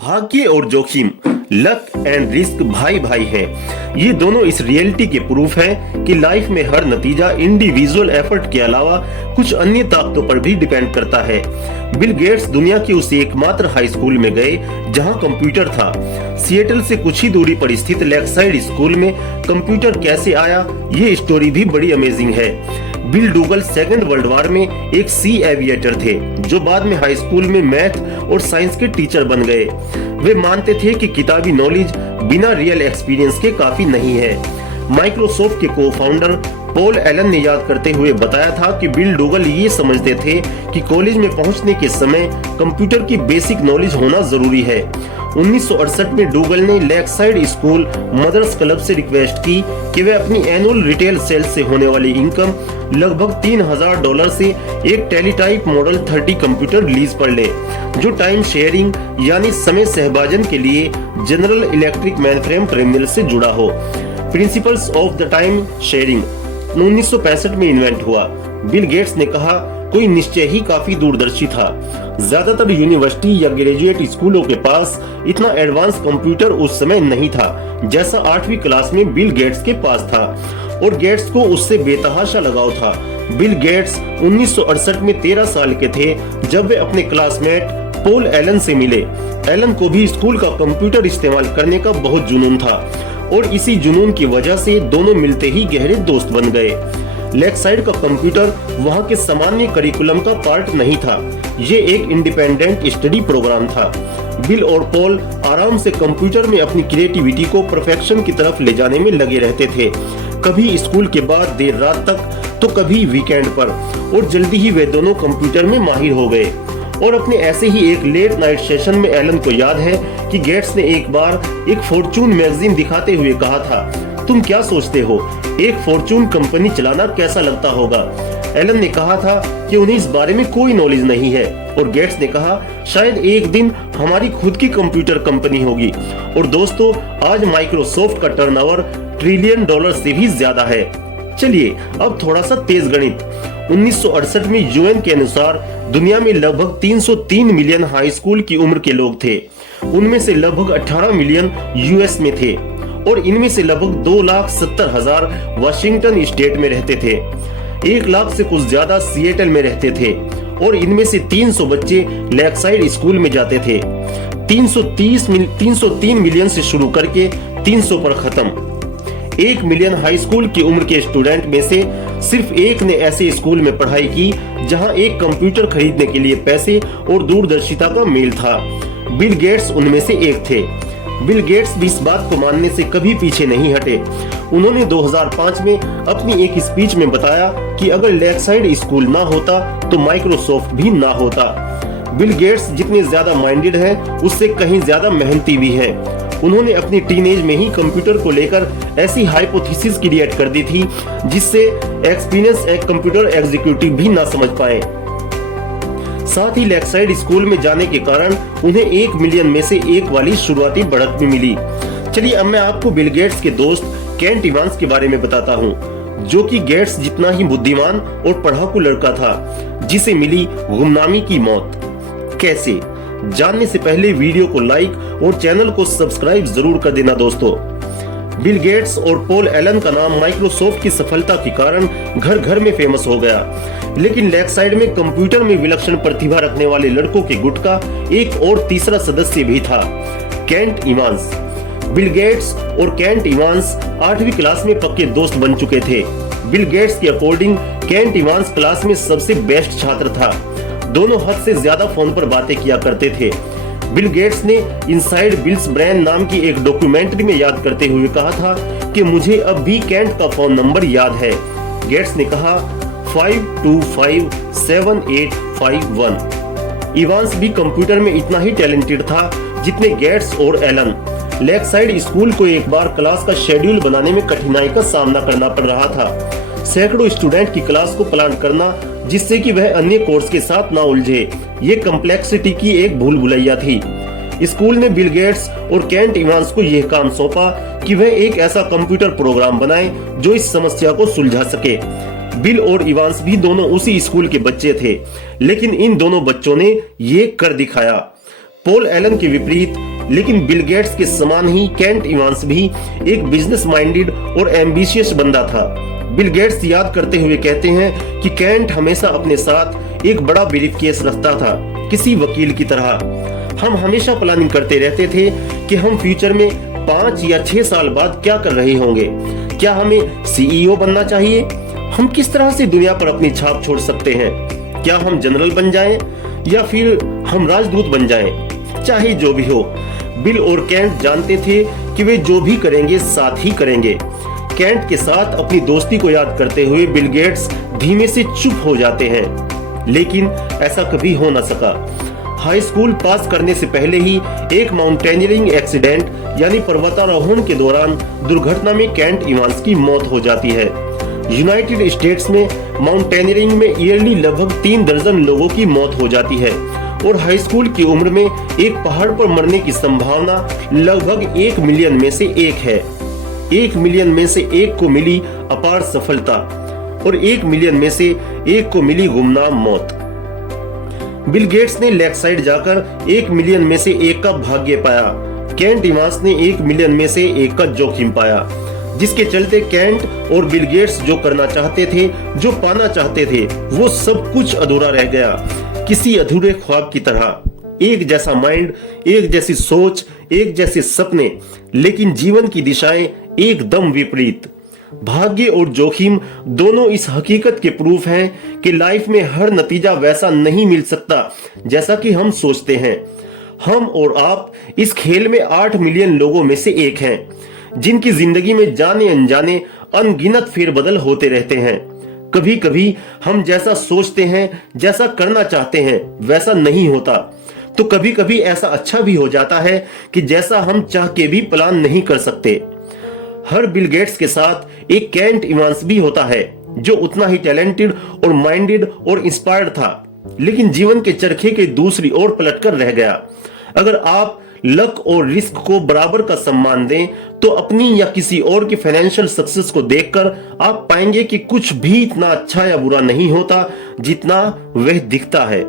भाग्य और जोखिम, लक एंड रिस्क भाई भाई हैं। ये दोनों इस रियलिटी के प्रूफ हैं कि लाइफ में हर नतीजा इंडिविजुअल एफर्ट के अलावा कुछ अन्य ताकतों पर भी डिपेंड करता है। बिल गेट्स दुनिया की उस एकमात्र हाई स्कूल में गए जहां कंप्यूटर था। सिएटल से कुछ ही दूरी पर स्थित लेकसाइड स्कूल में कंप्यूटर कैसे आया, ये स्टोरी भी बड़ी अमेजिंग है। बिल डूगल सेकेंड वर्ल्ड वॉर में एक सी एविएटर थे जो बाद में हाई स्कूल में मैथ और साइंस के टीचर बन गए। वे मानते थे कि किताबी नॉलेज बिना रियल एक्सपीरियंस के काफी नहीं है। माइक्रोसॉफ्ट के को फाउंडर पॉल एलन ने याद करते हुए बताया था कि बिल डूगल ये समझते थे कि कॉलेज में पहुंचने के समय कंप्यूटर की बेसिक नॉलेज होना जरूरी है। 1968 में डूगल ने लेकसाइड स्कूल मदर्स क्लब से रिक्वेस्ट की कि वे अपनी एनुअल रिटेल सेल्स से होने वाली इनकम लगभग $3000 से एक टेलीटाइप मॉडल 30 कंप्यूटर लीज पर ले, जो टाइम शेयरिंग यानी समय सहभाजन के लिए जनरल इलेक्ट्रिक मेनफ्रेम टर्मिनल से जुड़ा हो। Principles of the time sharing 1965 में इन्वेंट हुआ। बिल गेट्स ने कहा, कोई निश्चय ही काफी दूरदर्शी था। ज्यादातर यूनिवर्सिटी या ग्रेजुएट स्कूलों के पास इतना एडवांस कंप्यूटर उस समय नहीं था जैसा 8वीं क्लास में बिल गेट्स के पास था, और गेट्स को उससे बेतहाशा लगाव था। बिल गेट्स 1968 में 13 साल के थे जब वे अपने क्लासमेट पॉल एलन से मिले। एलन को भी स्कूल का कंप्यूटर इस्तेमाल करने का बहुत जुनून था और इसी जुनून की वजह से दोनों मिलते ही गहरे दोस्त बन गए। लेकसाइड का कंप्यूटर वहां के सामान्य करिकुलम का पार्ट नहीं था, ये एक इंडिपेंडेंट स्टडी प्रोग्राम था। बिल और पॉल आराम से कंप्यूटर में अपनी क्रिएटिविटी को परफेक्शन की तरफ ले जाने में लगे रहते थे, कभी स्कूल के बाद देर रात तक तो कभी वीकेंड पर, और जल्दी ही वे दोनों कंप्यूटर में माहिर हो गए। और अपने ऐसे ही एक लेट नाइट सेशन में एलन को याद है कि गेट्स ने एक बार एक फॉर्चून मैगजीन दिखाते हुए कहा था, तुम क्या सोचते हो, एक फॉर्चून कंपनी चलाना कैसा लगता होगा? एलन ने कहा था कि उन्हें इस बारे में कोई नॉलेज नहीं है, और गेट्स ने कहा, शायद एक दिन हमारी खुद की कंप्यूटर कंपनी होगी। और दोस्तों, आज माइक्रोसॉफ्ट का टर्नओवर $1 ट्रिलियन से भी ज्यादा है। चलिए अब थोड़ा सा तेज गणित। 1968 में यूएन के अनुसार दुनिया में लगभग 303 मिलियन हाई स्कूल की उम्र के लोग थे। उनमें से लगभग 18 मिलियन यूएस में थे और इनमें से लगभग 2,70,000 वाशिंगटन स्टेट में रहते थे। 1 लाख से कुछ ज्यादा सिएटल में रहते थे और इनमें से 300 बच्चे लेकसाइड स्कूल में जाते थे। 303 मिलियन से शुरू करके 300 पर खत्म। 1 मिलियन हाई स्कूल की उम्र के स्टूडेंट में से सिर्फ एक ने ऐसे स्कूल में पढ़ाई की जहां एक कंप्यूटर खरीदने के लिए पैसे और दूरदर्शिता का मेल था। बिल गेट्स उनमें से एक थे। बिल गेट्स भी इस बात को मानने से कभी पीछे नहीं हटे। उन्होंने 2005 में अपनी एक स्पीच में बताया कि अगर लेकसाइड स्कूल ना होता तो माइक्रोसॉफ्ट भी ना होता। बिल गेट्स जितने ज्यादा माइंडेड हैं, उससे कहीं ज्यादा मेहनती भी हैं। उन्होंने अपनी टीनेज में ही कंप्यूटर को लेकर ऐसी हाइपोथेसिस क्रिएट कर दी थी जिससे एक्सपीरियंस एक कंप्यूटर एग्जीक्यूटिव भी ना समझ पाए। साथ ही लेकसाइड स्कूल में जाने के कारण उन्हें 1 मिलियन में से एक वाली शुरुआती बढ़त भी मिली। चलिए अब मैं आपको बिल गेट्स के दोस्त केंट इवांस के बारे में बताता हूँ, जो कि गेट्स जितना ही बुद्धिमान और पढ़ाकू लड़का था, जिसे मिली गुमनामी की मौत। कैसे, जानने से पहले वीडियो को लाइक और चैनल को सब्सक्राइब जरूर कर देना दोस्तों। बिल गेट्स और पॉल एलन का नाम माइक्रोसॉफ्ट की सफलता के कारण घर घर में फेमस हो गया, लेकिन लेकसाइड में कंप्यूटर में विलक्षण प्रतिभा रखने वाले लड़कों के गुट का एक और तीसरा सदस्य भी था, केंट इवांस। बिल गेट्स और केंट इवांस 8वीं क्लास में पक्के दोस्त बन चुके थे। बिल गेट्स के अकॉर्डिंग केंट इवांस क्लास में सबसे बेस्ट छात्र था। दोनों हद से ज्यादा फोन पर बातें किया करते थे। बिल गेट्स ने इनसाइड बिल्स ब्रेन नाम की एक डॉक्यूमेंट्री में याद करते हुए कहा था कि मुझे अब भी केंट का फोन नंबर याद है। गेट्स ने कहा 5257851। इवांस भी कंप्यूटर में इतना ही टैलेंटेड था जितने गेट्स और एलन। लेकसाइड स्कूल को एक बार क्लास का शेड्यूल बनाने में कठिनाई का सामना करना पड़ रहा था। सैकड़ों स्टूडेंट की क्लास को प्लान करना जिससे कि वह अन्य कोर्स के साथ ना उलझे, ये कम्प्लेक्सिटी की एक भूल भुलैया थी। स्कूल ने बिल गेट्स और केंट इवांस को यह काम सौंपा कि वह एक ऐसा कंप्यूटर प्रोग्राम बनाएं जो इस समस्या को सुलझा सके। बिल और इवांस भी दोनों उसी स्कूल के बच्चे थे, लेकिन इन दोनों बच्चों ने ये कर दिखाया। पॉल एलन के विपरीत लेकिन बिल गेट्स के समान ही केंट इवांस भी एक बिजनेस माइंडेड और एम्बिशियस बंदा था। बिल गेट्स याद करते हुए कहते हैं कि केंट हमेशा अपने साथ एक बड़ा ब्रीफकेस रखता था, किसी वकील की तरह। हम हमेशा प्लानिंग करते रहते थे कि हम फ्यूचर में 5 या 6 साल बाद क्या कर रहे होंगे। क्या हमें सीईओ बनना चाहिए? हम किस तरह से दुनिया पर अपनी छाप छोड़ सकते हैं? क्या हम जनरल बन जाएं या फिर हम राजदूत बन जाएं? चाहे जो भी हो, बिल और केंट जानते थे कि वे जो भी करेंगे साथ ही करेंगे। केंट के साथ अपनी दोस्ती को याद करते हुए बिल गेट्स धीमे से चुप हो जाते हैं, लेकिन ऐसा कभी हो न सका। हाई स्कूल पास करने से पहले ही एक माउंटेनियरिंग एक्सीडेंट यानी पर्वतारोहण के दौरान दुर्घटना में केंट इवांस की मौत हो जाती है। यूनाइटेड स्टेट्स में माउंटेनियरिंग में ईयरली लगभग 3 दर्जन लोगों की मौत हो जाती है और हाई स्कूल की उम्र में एक पहाड़ पर मरने की संभावना लगभग 1 मिलियन में से 1 है। 1 मिलियन में से 1 को मिली अपार सफलता और 1 मिलियन में से 1 को मिली गुमनाम मौत। बिल गेट्स ने लेफ्ट साइड जाकर 1 मिलियन में से 1 का भाग्य पाया। केंट इवांस ने 1 मिलियन में से 1 का जोखिम पाया, जिसके चलते केंट और बिल गेट्स जो करना चाहते थे, जो पाना चाहते थे, वो सब कुछ अधूरा रह गया, किसी अधूरे ख्वाब की तरह। एक जैसा माइंड, एक जैसी सोच, एक जैसे सपने, लेकिन जीवन की दिशाएं एकदम विपरीत। भाग्य और जोखिम दोनों इस हकीकत के प्रूफ हैं कि लाइफ में हर नतीजा वैसा नहीं मिल सकता जैसा कि हम सोचते हैं। हम और आप इस खेल में 8 मिलियन लोगों में से एक हैं, जिनकी जिंदगी में जाने अनजाने अनगिनत फेरबदल होते रहते हैं। कभी कभी हम जैसा सोचते हैं, जैसा करना चाहते हैं, वैसा नहीं होता, तो कभी कभी ऐसा अच्छा भी हो जाता है कि जैसा हम चाह के भी प्लान नहीं कर सकते। हर बिल गेट्स के साथ एक केंट इवांस भी होता है, जो उतना ही टैलेंटेड और माइंडेड और इंस्पायर्ड था, लेकिन जीवन के चरखे के दूसरी ओर पलटकर रह गया। अगर आप लक और रिस्क को बराबर का सम्मान दें, तो अपनी या किसी और की फाइनेंशियल सक्सेस को देखकर आप पाएंगे कि कुछ भी इतना अच्छा या बुरा नहीं होता जितना वह दिखता है।